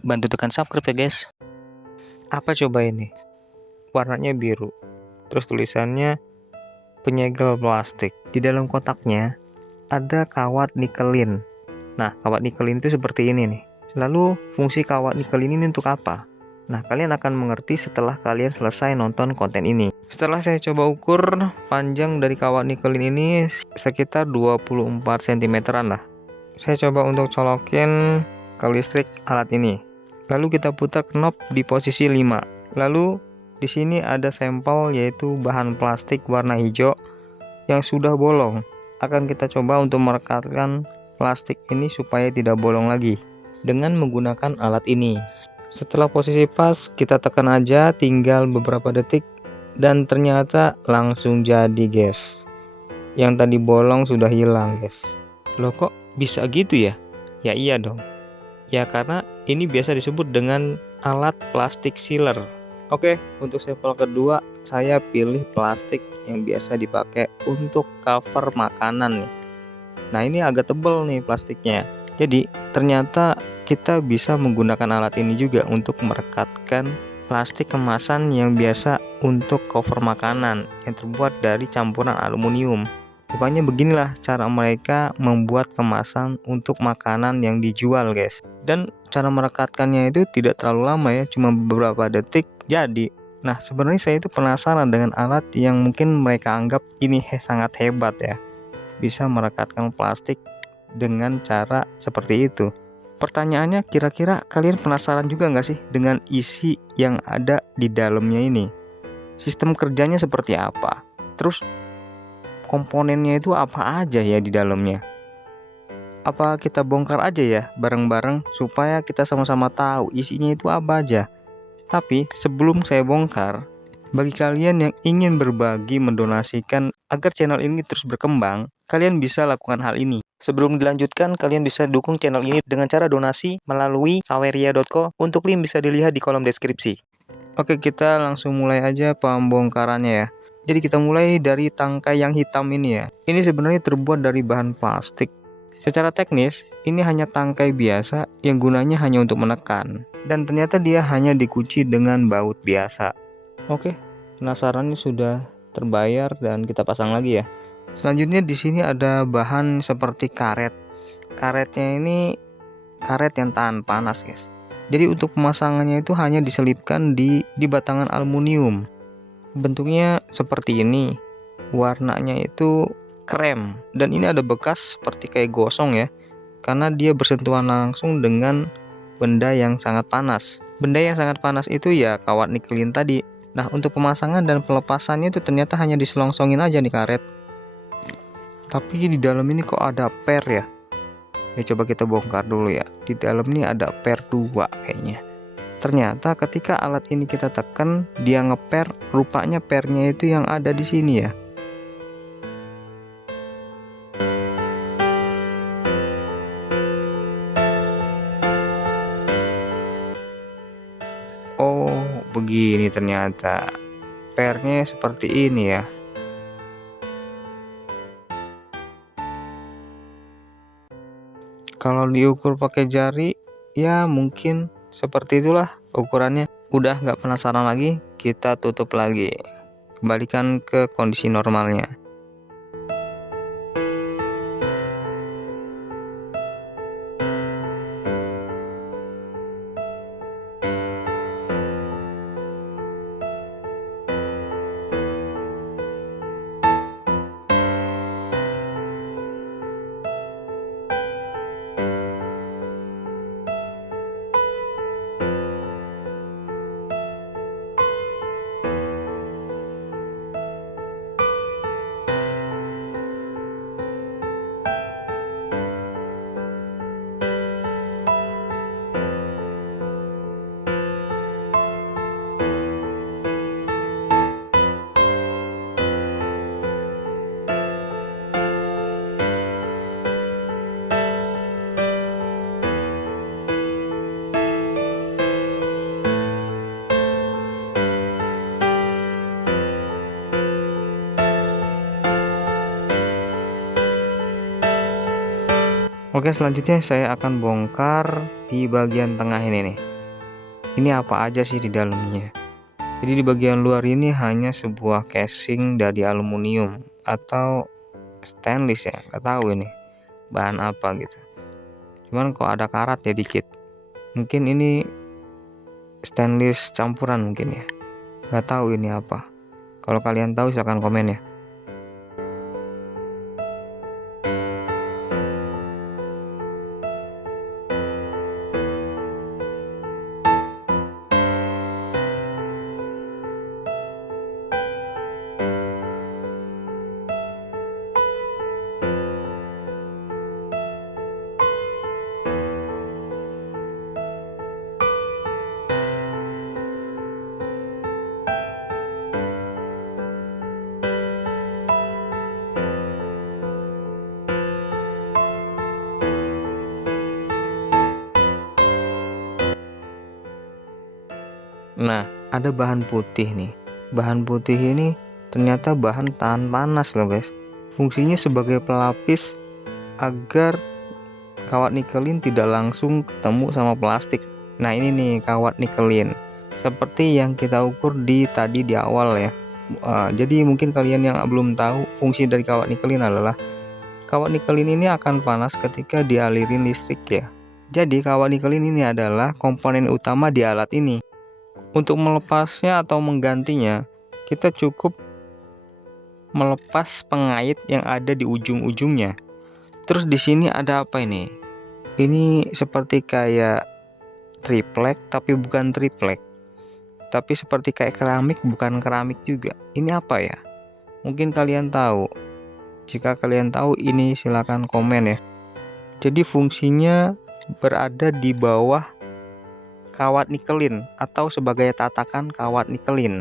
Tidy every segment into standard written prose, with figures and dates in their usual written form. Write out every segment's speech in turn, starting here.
bantu tekan subscribe ya guys. Apa coba ini? Warnanya biru. Terus tulisannya penyegel plastik. Di dalam kotaknya ada kawat nikelin. Nah, kawat nikelin itu seperti ini nih. Lalu fungsi kawat nikelin ini untuk apa? Nah, kalian akan mengerti setelah kalian selesai nonton konten ini. Setelah saya coba ukur, panjang dari kawat nikelin ini sekitar 24 cm-an lah. Saya coba untuk colokin ke listrik alat ini. Lalu kita putar knob di posisi 5. Lalu di sini ada sampel yaitu bahan plastik warna hijau yang sudah bolong. Akan kita coba untuk merekatkan plastik ini supaya tidak bolong lagi dengan menggunakan alat ini. Setelah posisi pas, kita tekan aja tinggal beberapa detik dan ternyata langsung jadi guys. Yang tadi bolong sudah hilang guys. Loh kok bisa gitu ya? Ya iya dong. Ya karena ini biasa disebut dengan alat plastik sealer. Oke, untuk sampel kedua saya pilih plastik yang biasa dipakai untuk cover makanan nih. Nah ini agak tebal nih plastiknya. Jadi ternyata kita bisa menggunakan alat ini juga untuk merekatkan plastik kemasan yang biasa untuk cover makanan yang terbuat dari campuran aluminium. Rupanya beginilah cara mereka membuat kemasan untuk makanan yang dijual guys. Dan cara merekatkannya itu tidak terlalu lama ya, cuma beberapa detik jadi. Nah sebenarnya saya itu penasaran dengan alat yang mungkin mereka anggap ini sangat hebat ya, bisa merekatkan plastik dengan cara seperti itu. Pertanyaannya, kira-kira kalian penasaran juga nggak sih dengan isi yang ada di dalamnya ini? Sistem kerjanya seperti apa? Terus komponennya itu apa aja ya di dalamnya? Apa kita bongkar aja ya bareng-bareng supaya kita sama-sama tahu isinya itu apa aja? Tapi sebelum saya bongkar, bagi kalian yang ingin berbagi mendonasikan agar channel ini terus berkembang, kalian bisa lakukan hal ini. Sebelum dilanjutkan, kalian bisa dukung channel ini dengan cara donasi melalui saweria.co. Untuk link bisa dilihat di kolom deskripsi. Oke, kita langsung mulai aja pembongkarannya ya. Jadi kita mulai dari tangkai yang hitam ini ya. Ini sebenarnya terbuat dari bahan plastik. Secara teknis, ini hanya tangkai biasa yang gunanya hanya untuk menekan. Dan ternyata dia hanya dikunci dengan baut biasa. Oke, penasarannya sudah terbayar dan kita pasang lagi ya. Selanjutnya di sini ada bahan seperti karet. Karetnya ini karet yang tahan panas, guys. Jadi untuk pemasangannya itu hanya diselipkan di batangan aluminium. Bentuknya seperti ini. Warnanya itu krem dan ini ada bekas seperti kayak gosong ya. Karena dia bersentuhan langsung dengan benda yang sangat panas. Benda yang sangat panas itu ya kawat nikelin tadi. Nah, untuk pemasangan dan pelepasannya itu ternyata hanya diselongsongin aja nih karet. Tapi di dalam ini kok ada per ya? Ya coba kita bongkar dulu ya. Di dalam ini ada per 2 kayaknya. Ternyata ketika alat ini kita tekan, dia ngeper, rupanya pernya itu yang ada di sini ya. Oh, begini ternyata. Pernya seperti ini ya. Kalau diukur pakai jari, ya mungkin seperti itulah ukurannya. Udah nggak penasaran lagi, kita tutup lagi. Kembalikan ke kondisi normalnya. Oke, selanjutnya saya akan bongkar di bagian tengah ini nih. ini apa aja sih di dalamnya. Jadi di bagian luar ini hanya sebuah casing dari aluminium atau stainless ya, nggak tahu ini bahan apa gitu. Cuman kok ada karatnya dikit. Mungkin ini stainless campuran mungkin ya. Nggak tahu ini apa. Kalau kalian tahu silahkan komen ya. Nah, ada bahan putih nih. Bahan putih ini ternyata bahan tahan panas loh guys. Fungsinya sebagai pelapis agar kawat nikelin tidak langsung ketemu sama plastik. Nah ini nih kawat nikelin. Seperti yang kita ukur tadi di awal ya. Jadi mungkin kalian yang belum tahu fungsi dari kawat nikelin adalah kawat nikelin ini akan panas ketika dialirin listrik ya. Jadi kawat nikelin ini adalah komponen utama di alat ini. Untuk melepasnya atau menggantinya, kita cukup melepas pengait yang ada di ujung-ujungnya. Terus di sini ada apa ini? Ini seperti kayak triplek, tapi bukan triplek. Tapi seperti kayak keramik, bukan keramik juga. Ini apa ya? Mungkin kalian tahu. Jika kalian tahu ini silakan komen ya. Jadi fungsinya berada di bawah kawat nikelin atau sebagai tatakan kawat nikelin.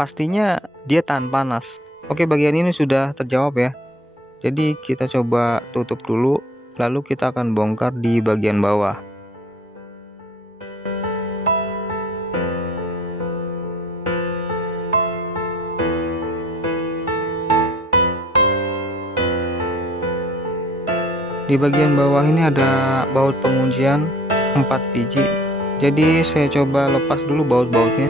Pastinya dia tahan panas. Oke, bagian ini sudah terjawab ya. Jadi kita coba tutup dulu, lalu kita akan bongkar di bagian bawah. Di bagian bawah ini ada baut penguncian 4 biji. Jadi saya coba lepas dulu baut-bautnya.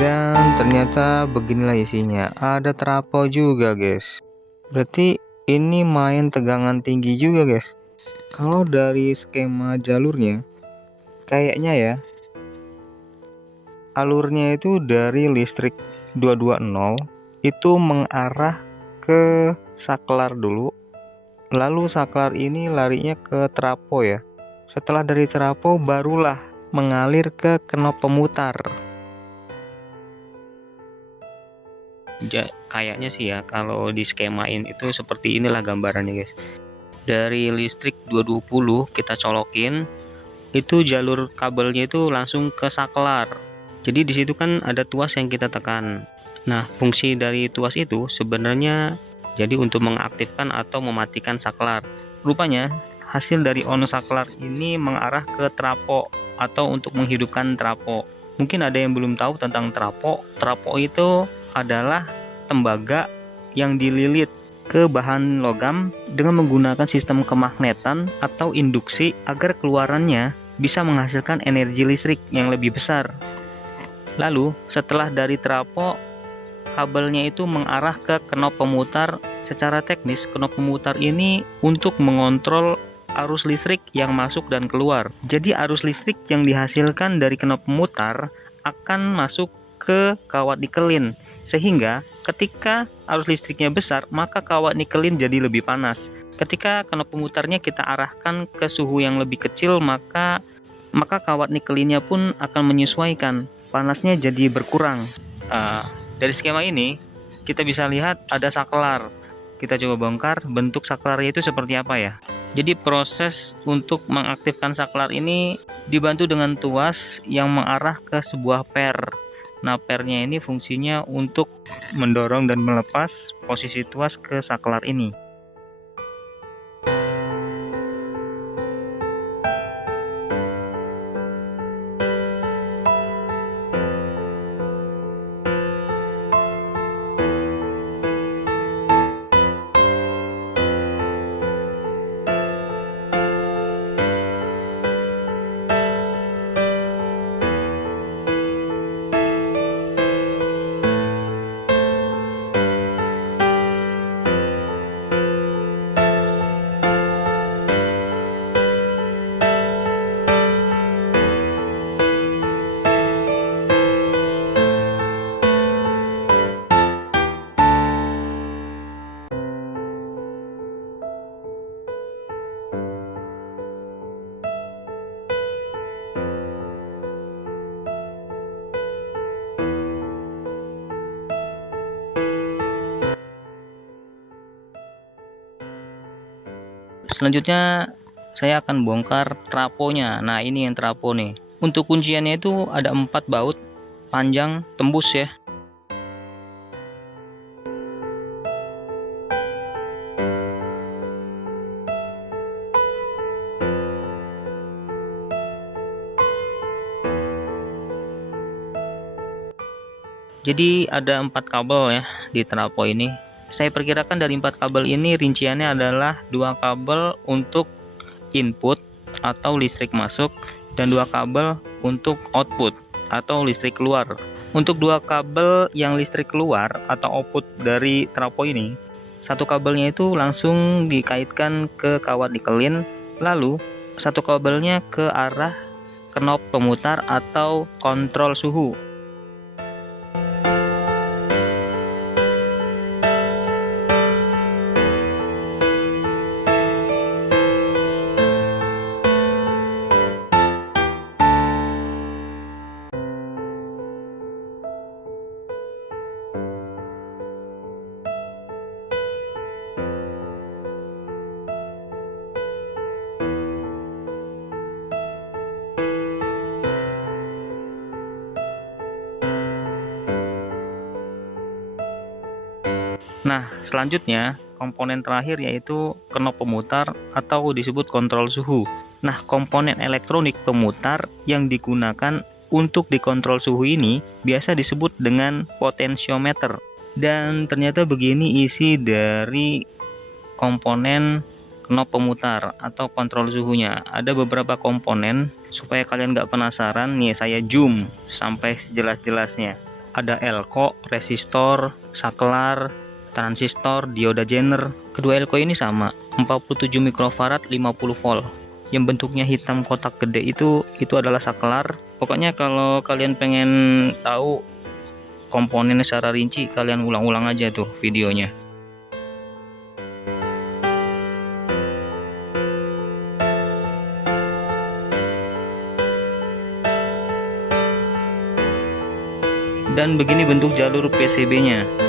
Dan ternyata beginilah isinya. Ada trafo juga guys. Berarti ini main tegangan tinggi juga guys. Kalau dari skema jalurnya, kayaknya ya, alurnya itu dari listrik 220 itu mengarah ke saklar dulu. Lalu saklar ini larinya ke trafo ya. Setelah dari trafo barulah mengalir ke knop pemutar. Kayaknya sih ya, kalau di skemain itu seperti inilah gambarannya guys. Dari listrik 220 kita colokin, itu jalur kabelnya itu langsung ke saklar. Jadi di situ kan ada tuas yang kita tekan. Nah, fungsi dari tuas itu sebenarnya jadi untuk mengaktifkan atau mematikan saklar. Rupanya hasil dari on saklar ini mengarah ke trafo atau untuk menghidupkan trafo. Mungkin ada yang belum tahu tentang trafo. Trafo itu adalah tembaga yang dililit ke bahan logam dengan menggunakan sistem kemagnetan atau induksi agar keluarannya bisa menghasilkan energi listrik yang lebih besar. Lalu setelah dari trafo, kabelnya itu mengarah ke knop pemutar. Secara teknis, knop pemutar ini untuk mengontrol arus listrik yang masuk dan keluar. Jadi arus listrik yang dihasilkan dari knop pemutar akan masuk ke kawat nikelin, sehingga ketika arus listriknya besar, maka kawat nikelin jadi lebih panas. Ketika knop pemutarnya kita arahkan ke suhu yang lebih kecil, maka kawat nikelinnya pun akan menyesuaikan, panasnya jadi berkurang. Dari skema ini kita bisa lihat ada saklar. Kita coba bongkar bentuk saklarnya itu seperti apa ya. Jadi proses untuk mengaktifkan saklar ini dibantu dengan tuas yang mengarah ke sebuah per. Nah, pernya ini fungsinya untuk mendorong dan melepas posisi tuas ke saklar ini. Selanjutnya saya akan bongkar trafonya. Nah, ini yang trapo nih. Untuk kunciannya itu ada 4 baut panjang tembus ya. Jadi ada 4 kabel ya di trapo ini. Saya perkirakan dari 4 kabel ini rinciannya adalah 2 kabel untuk input atau listrik masuk dan 2 kabel untuk output atau listrik keluar. Untuk 2 kabel yang listrik keluar atau output dari trapo ini, satu kabelnya itu langsung dikaitkan ke kawat nikelin, lalu satu kabelnya ke arah knob pemutar atau kontrol suhu. Nah, selanjutnya komponen terakhir yaitu knob pemutar atau disebut kontrol suhu. Nah, komponen elektronik pemutar yang digunakan untuk dikontrol suhu ini biasa disebut dengan potensiometer. Dan ternyata begini isi dari komponen knob pemutar atau kontrol suhunya. Ada beberapa komponen, supaya kalian nggak penasaran nih, saya zoom sampai sejelas-jelasnya. Ada elko, resistor, saklar, transistor, dioda Zener. Kedua elko ini sama, 47 mikrofarad 50 volt. Yang bentuknya hitam kotak gede itu adalah saklar. Pokoknya kalau kalian pengen tahu komponennya secara rinci, kalian ulang-ulang aja tuh videonya. Dan begini bentuk jalur PCB-nya.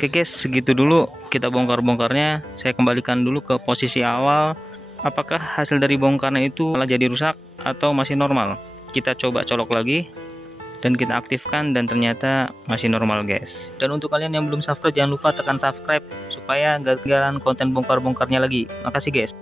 Oke guys, segitu dulu kita bongkar-bongkarnya. Saya kembalikan dulu ke posisi awal. Apakah hasil dari bongkarnya itu malah jadi rusak atau masih normal? Kita coba colok lagi dan kita aktifkan, dan ternyata masih normal guys. Dan untuk kalian yang belum subscribe, jangan lupa tekan subscribe supaya nggak ketinggalan konten bongkar-bongkarnya lagi. Makasih guys.